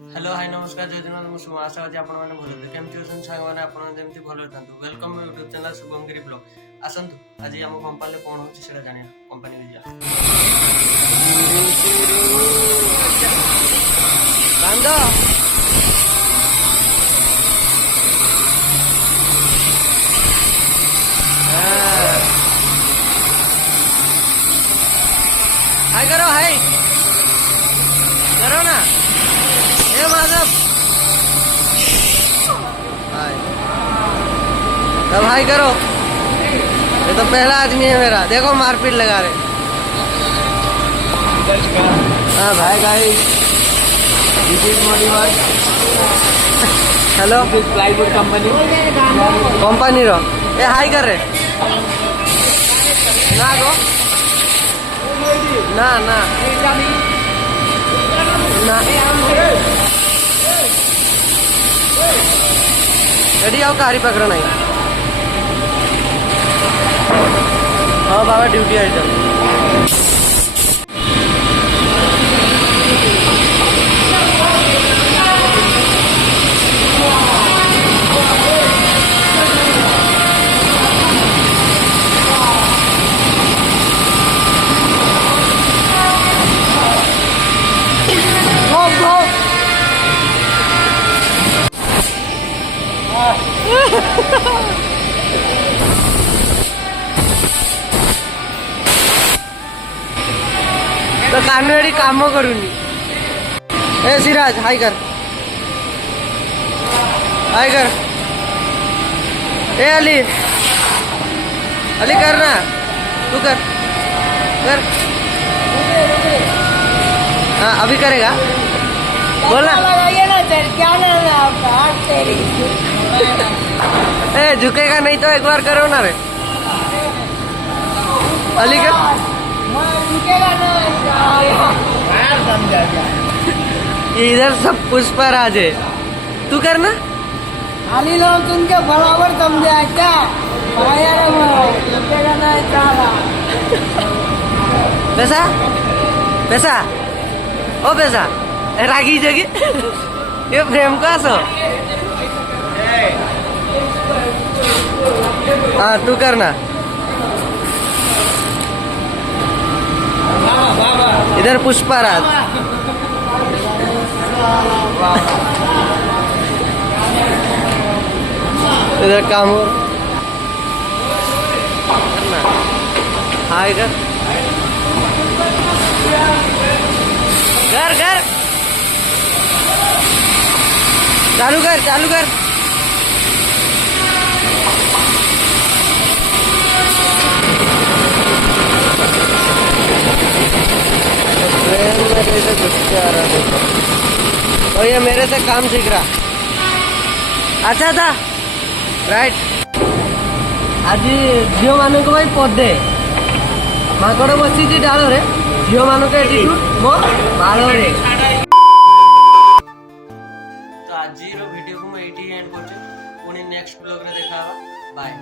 Hello hi नमस्कार जय जगन्नाथ मु शुभ आशा अछि आपण माने भलो थे केमति अछन सांग माने आपण जेमति भलो रहतंतु welcome my YouTube channel Shubham Giri blog आसंतु आज हम कंपनी ले कोन होछि सेटा जानिया कंपनी में जा कांदा हाय करो ना ए माधव हाय तब हाय करो ये तो पहला आदमी है मेरा देखो मारपीट लगा रहे हाँ भाई गाइस दिस इज मोटिवाट हेलो प्लाईवुड कंपनी रो ए हाय कर रहे ना गो ना ना ना रेडी आओ कारी पकड़ नहीं हाँ बाबा ड्यूटी आइटम तो कानूनी काम करूनी ए सिराज हाय कर ए अली अली करना तू कर हाँ अभी करेगा बोलना क्या नाम है आपका हाथ तेरी ए झुकेगा नहीं तो एक बार करो ना रे अली कर झुकेगा समझा इधर सब पुष्पराज है तू करना अली लोग तुमके बराबर समझे क्या झुकेगा नहीं चाला पैसा पैसा ओ पैसा रागी जगी ये प्रेम का सो हाँ तू करना इधर पुष्पराज इधर काम हो हाय कर चालू कर कैसे गुस्से आ रहा देखो और ये मेरे से काम सीख रहा अच्छा था राइट आज झील मान को भाई पदे माकड़ बसी डाल रे झील मान मो बाल रे तो आज वीडियो को मैं एंड कर नेक्स्ट ब्लॉग रे देखा बाय।